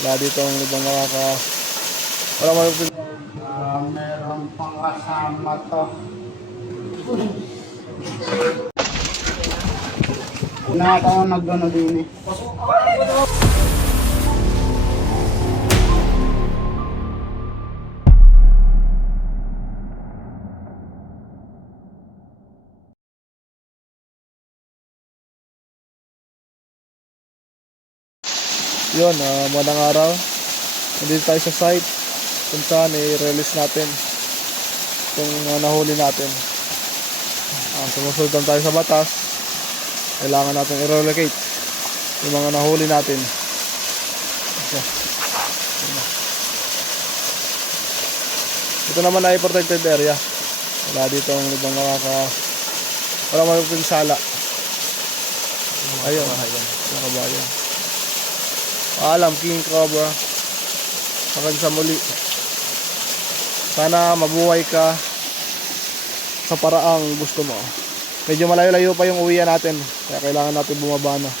Wala dito ang ibang wala magpipil. Meron pang kasama to. Nakaka ko nagano din eh. Yun, magandang araw. Nandito tayo sa site kung saan i-release natin itong nahuli natin. Sumusunod lang tayo sa batas. Kailangan natin i-relocate yung mga nahuli natin. Ito naman ay protected area. Wala dito ang ibang wala magpinsala. Ayun, mga kabayan. Paalam, King Cobra. Hanggang sa muli. Sana mabuhay ka sa paraang gusto mo. Medyo malayo-layo pa yung uwian natin, kaya kailangan natin bumaba na.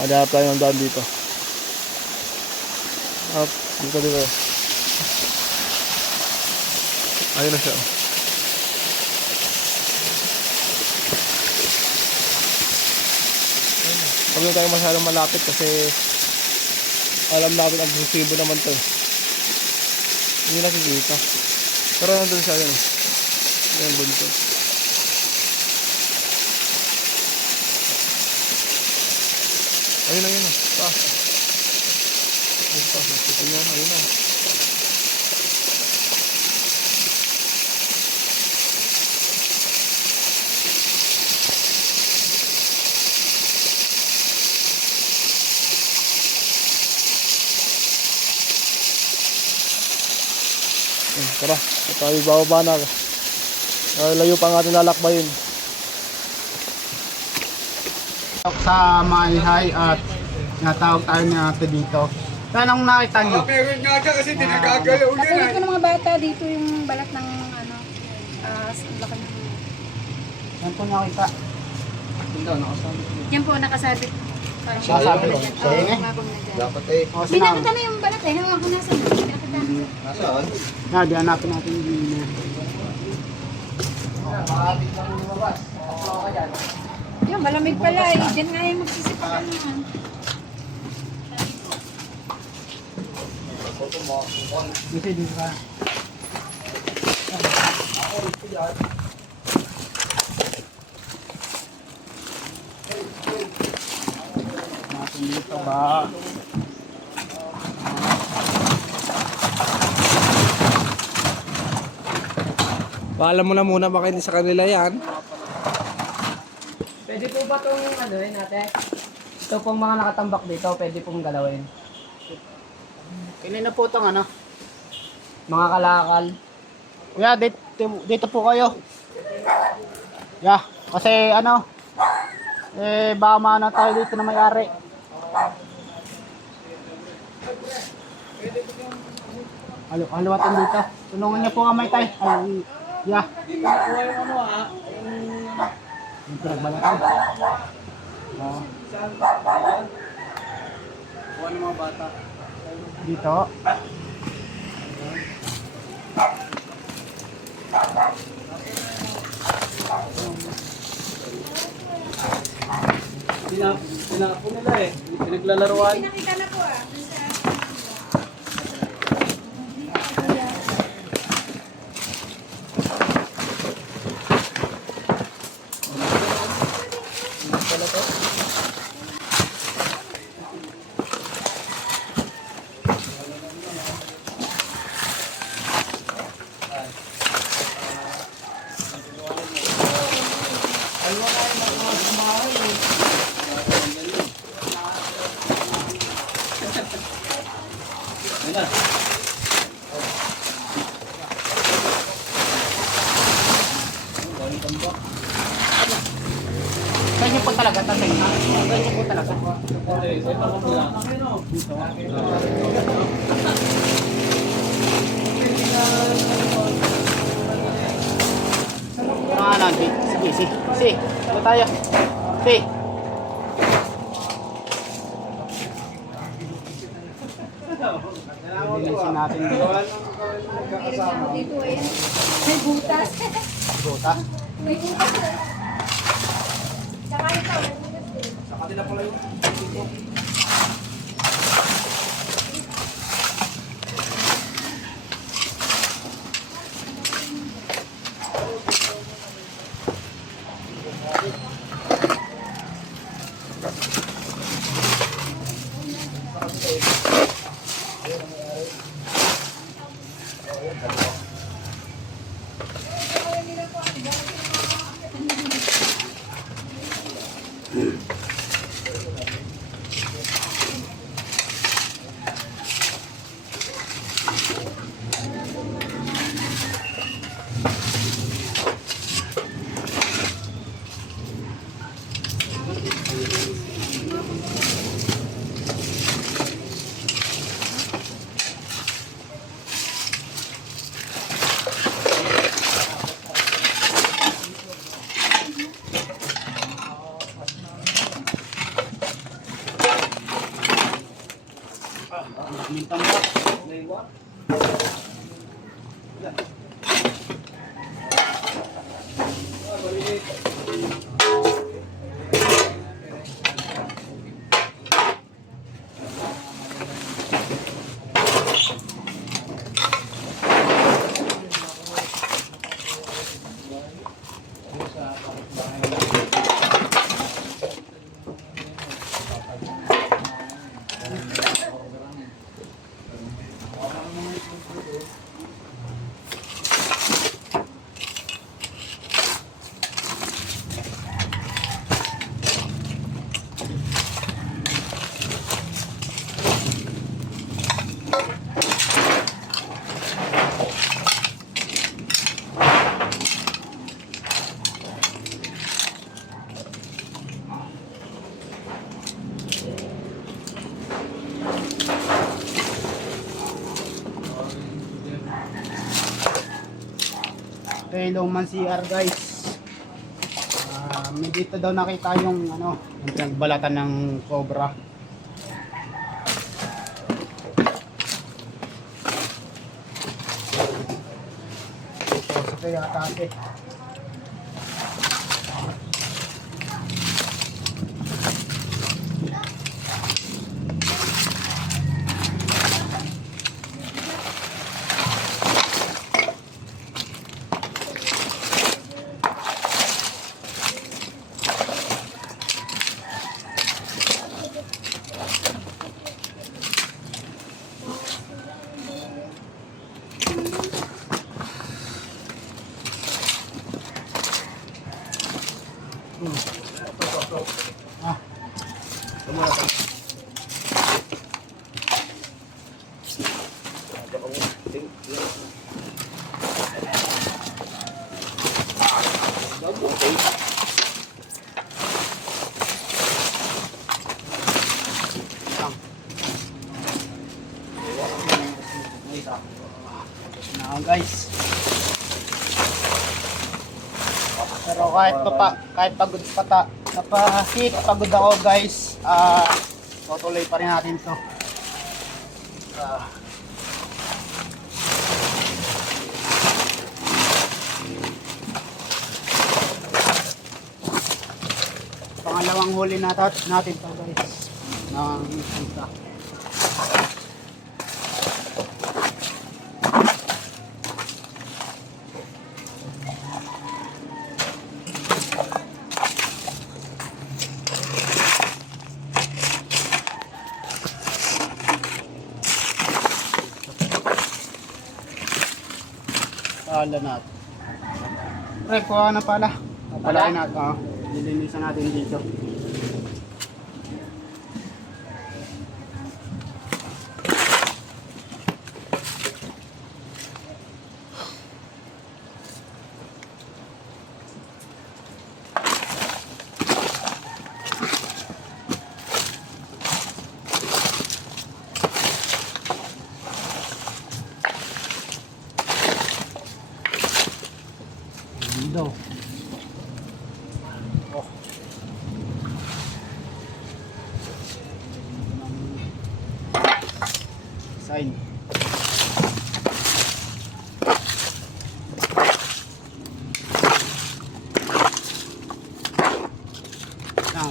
Maghanap tayo ng daan dito. Dito. Ayun na siya. Huwag na tayo masyadong malapit kasi alam natin ang agresibo naman to. Hindi nakikita. Pero nandun siya yun. Yung bunto. Ayun na yun. Taas. Ayun taas. Nakita niya. Ayun na. Tara, tayo bababa na. Layo pa ang ating lalakbayin. Sa Maayhay at natawag tayo natin dito. Tanong nakita niyo? Meron nga dyan kasi tinagagalaw yan. Kapalit ko ng mga bata dito yung balat ng laki ng... Yan po nakita. Yan po, nakasabit. Nakasabit po. Sa yun eh. Dapat eh. Binakita na yung balat eh. Naman ako nasa binakita na. Nasaan? Di hanapin natin yung Yan, malamig pala eh. Diyan nga yung magsisipakan naman. Dito ka. Natin dito ba? Paalam mo na muna, baka hindi sa kanila yan. Pwede po ba itong ano yun ate? Ito pong mga nakatambak dito, pwede pong galawin. Kailan na po itong ano? Mga kalakal. Kuya, dito po kayo. Yeah, kasi ano, baka maano tayo dito na may-ari. Haluwatin dito. Tulungan niyo po kamay tayo. Ay, yeah. Yung pinagbalatan. Kuha ng mga bata. Dito. Pinapo nila eh. Pinaglalaruan. Pinakita na po ah. Ganyan po talaga, tatay. Ganyan po talaga. Sige, sige. Sige, ano tayo? Sige. Linisin natin dito. Dito eh. May butas. Buta. May butas. Saka ito, may butas din. Mintang ba? Kay Longman CR guys. May dito daw nakita yung ano, yung pinagbalatan ng cobra. So kaya ate. Guys. Pero kahit pagod napahit pagod ako guys, tutuloy pa rin natin to. Pangalawang huli natin to guys ng isda. Pala natin. Pre, kuha na pala. Papalain natin. Lilinisan natin dito. Dito. Oh. Sign.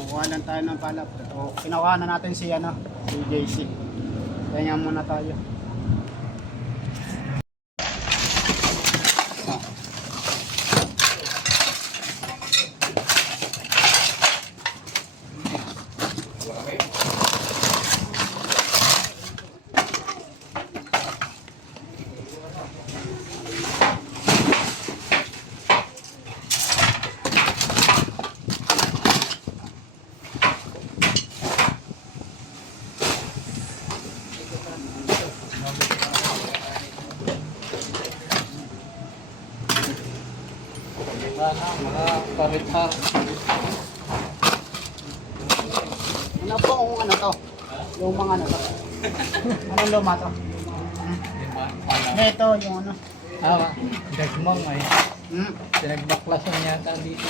Kuha lang tayo ng palap. So, kinuha na natin si si JC. Ganyan muna tayo. Mga paritar. Ano po kung ano to? Lumang ano to? Anong luma to? Ito yung ano. Dagmang ay. Hmm. Pinagbaklasan yata dito.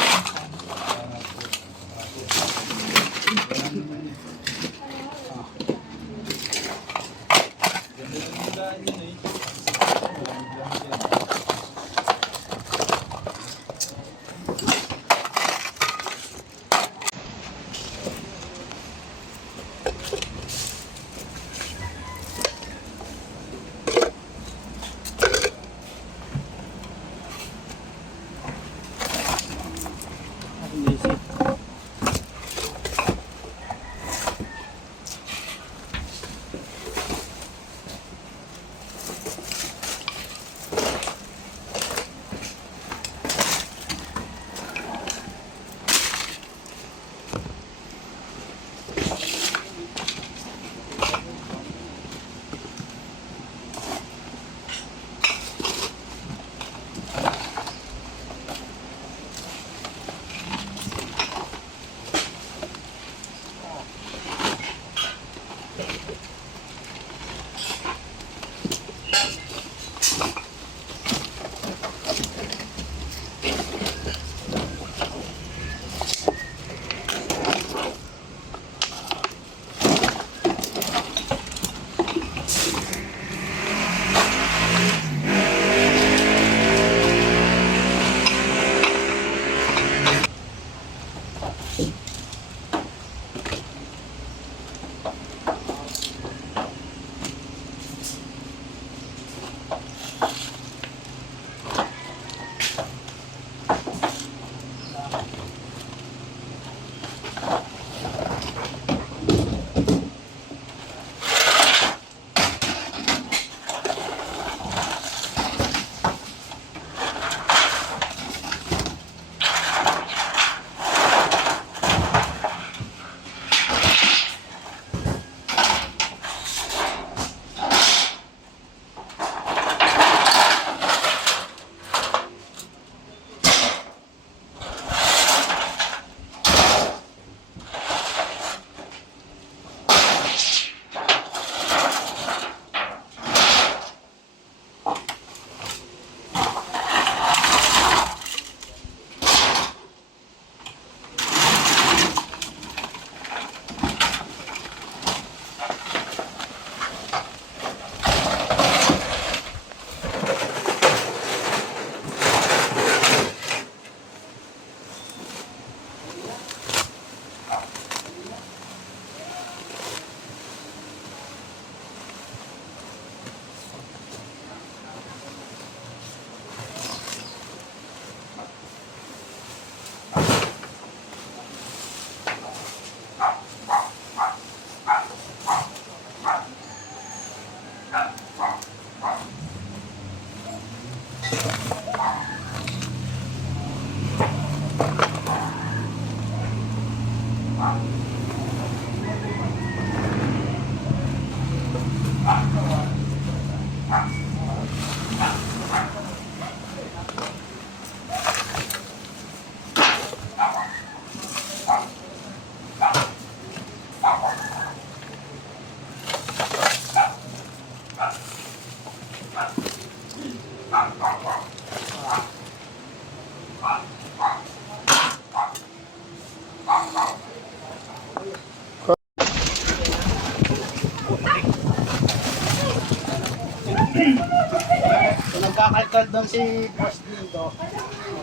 Kung nagkakalkal doon si Boss dito,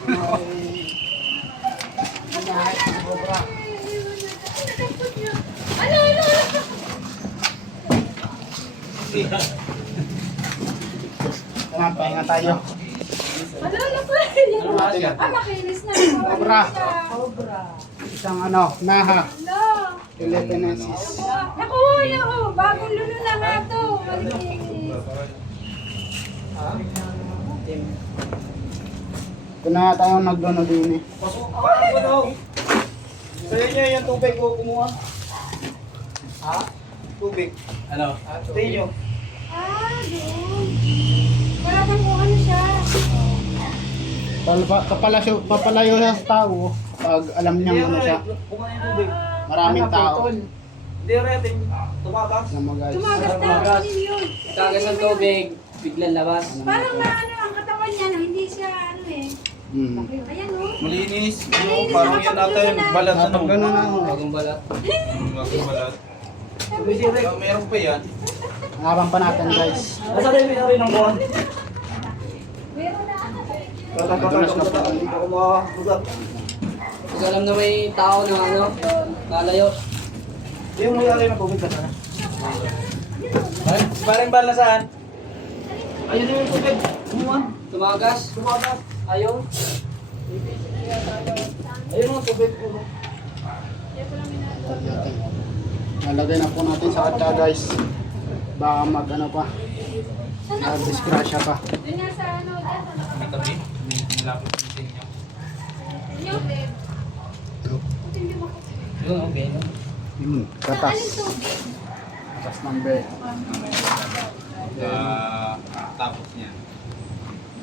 ay hinahay ng cobra. Tama, pahinga tayo. Makinis na. Cobra. Cobra. Isang ano, naha. Hello. Philippinesis. Naku, yun. Bagong lulo na nga to. Malinis. Ito na tayo nagdono din eh. Sa inyo yung tubig ko kumuha. Ha? Tubig. Ano? Sa inyo. Doon. Wala kang kung ano siya. Papalayo siya sa tao pag alam niya ano siya. Kumuha yung tubig. Maraming tao Hindi rin. Tumagas. na mag-ayos. Tumagas daw. Ano yun? Kagas ng tubig, biglang labas. Parang maano ang katawan niya na hindi siya ano eh. Ayan o. Malinis. Parang yan natin. Balat ano. Ganun na ako. Bagong balat. Bagong balat. Meron pa yan. Habang pa natin guys. Nasa rin rin ng buwan. Meron na. Madulas na po. Hindi ko makakulat. Pag alam na may tao na ano, lalayo. Yung may alay na tubig ka sana. Parang bal na saan? Ayun yung tubig. Kumuha. Tumagas. Tumagas. Ayaw. Ayun yung tubig. Nalagay na po natin sa katsa guys. Baka mag ano pa. Disgrasya pa. Doon nga sa ano. May tabi. May malapit yung tingin niya. Yung Yun, okay. Katas. Katas ng be. Tapos niya.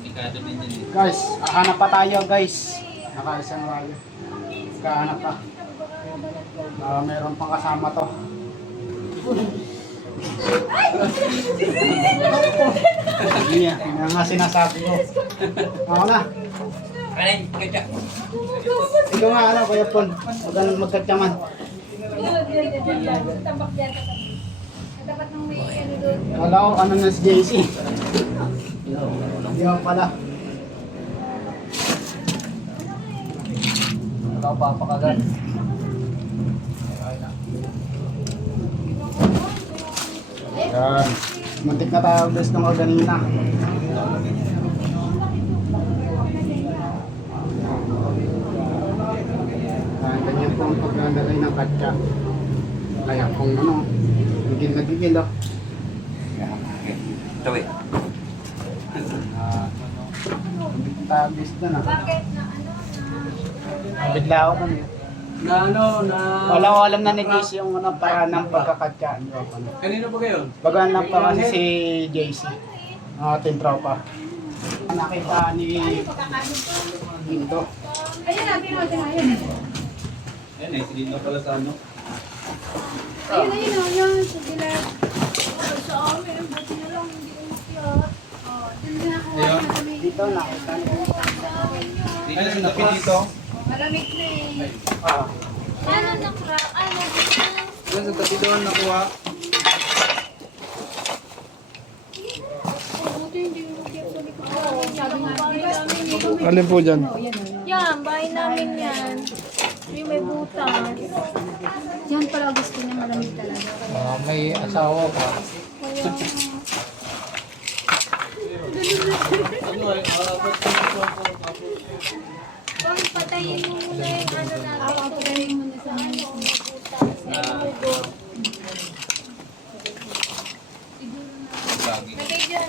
Delikado din yun. Guys, hanap pa tayo guys. Nakaisang rayo. Kahanap pa. Meron pang kasama to. Yan nga sinasabi ko. Ako na. Ay, kaya. Ikaw nga ano, Kuya Pon. Magkatyaman. Tambak dyan. Dapat nung may ano doon. Kala ko ano na si JC. Hindi mo pala. Ikaw papakagat. Yan. Muntik na tayo guys ng organina. Ganyan po ang paglalagay ng katsa. Kaya kung ano, gigil na gigil oh. Tawi. Tayo guys na na. Bakit na ano na? Bigla ako kami. Na ano, na... Wala ko alam na ni Casey yung ano, paraan ng pagkakatsa. Kanino pa kayo? Bagaan lang pa kasi si JC. Ang ating tropa. Nakita ni Ginto. Ayun na, pinodin na yun. Yan eh, silid na pala sa ano. Ayun o, yun. Sige lang. Sa amin, buti na lang, hindi umakyat. Dun na ako. Malamig. Dito nakita ni Dito sa tabi dito. Malamig na eh. Ano na crack? Ano? Doon sa tabi doon nakuha. Buti hindi umakyat sa likod. Sabi nga, hindi kami. Alin po dyan? Yan, bahay namin yan. Yung may butas. Yan pala gusto niya malamig talaga. May asawa pa. Kaya... Kung patayin mo muna yung ano natin. Patayin mo na sa ano. Butas. Lagay dyan.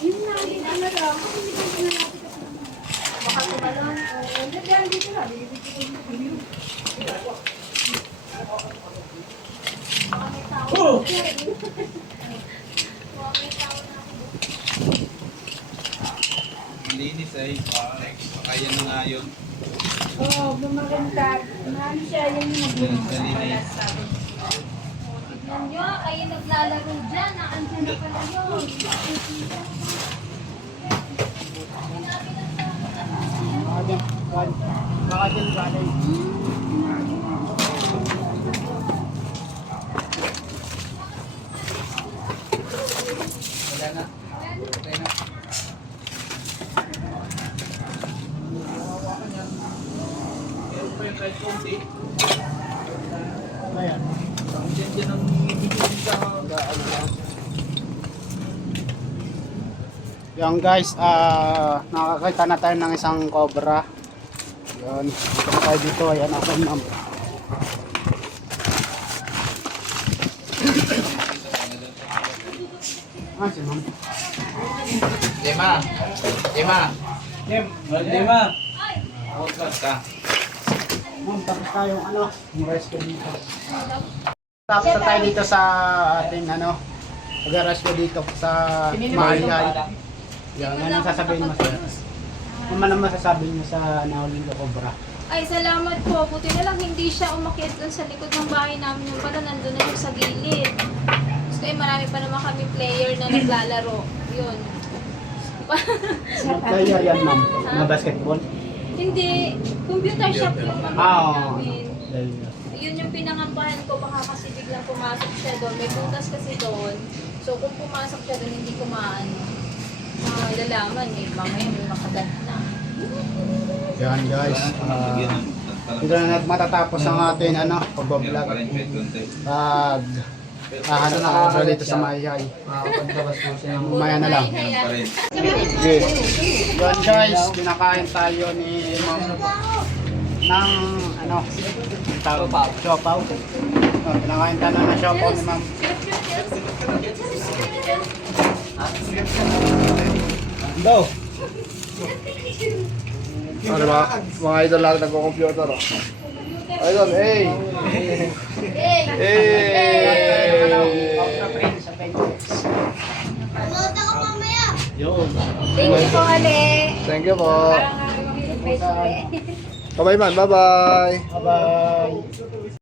Yun na, hindi na lang. Hindi ko na natin kasi naman. Baka tumalon. Lagyan dito na. Linis ay. Kaya na nga yun. Oo, bumagantag. Ano siya, yan yung Linis. Yan yun, kayo naglalaro dyan. Naandyan na pala yun. Baka dyan balay. Wala na. Ayan. Yan guys, nakakita na tayo ng isang cobra. Yan, dito na tayo dito. Ayan ako ma'am. Si ma'am. Lima. Ma'am, tapos tayong yung rescue dito. Tapos na tayo dito sa ating pag-rescue dito sa Maayay. Yan, anong sasabihin mo sir? Ano masasabi niyo sa nahuling na cobra? Ay, salamat po. Buti na lang hindi siya umakyat dun sa likod ng bahay namin. Yung pala, nandun na yung sa gilid. Gusto marami pa naman kami player na naglalaro. Yun. Player yan ma'am, na basketball? Hindi. Computer shop yung mga Oo. namin. Yun yung pinangambahan ko. Baka kasi biglang pumasok siya doon. May butas kasi doon. So, kung pumasok siya doon, hindi ko lalaman eh. Mamaya may makagat na. Yan guys, dito na matatapos ang ating pag-vlog. Pag na ako dito sa Maayay. Makakapagtabas po siya ng Mamaya na lang. Okay. Yan guys, pinakain tayo ni Ma'am ng siopaw. Pinakain tayo ng siopaw ni Ma'am. Ando. Ano ba? Mga idol lang nagko-computer. Idol, hey! Thank you po, Ale. Thank you po. Parang Bye-bye man. Bye-bye. Bye-bye.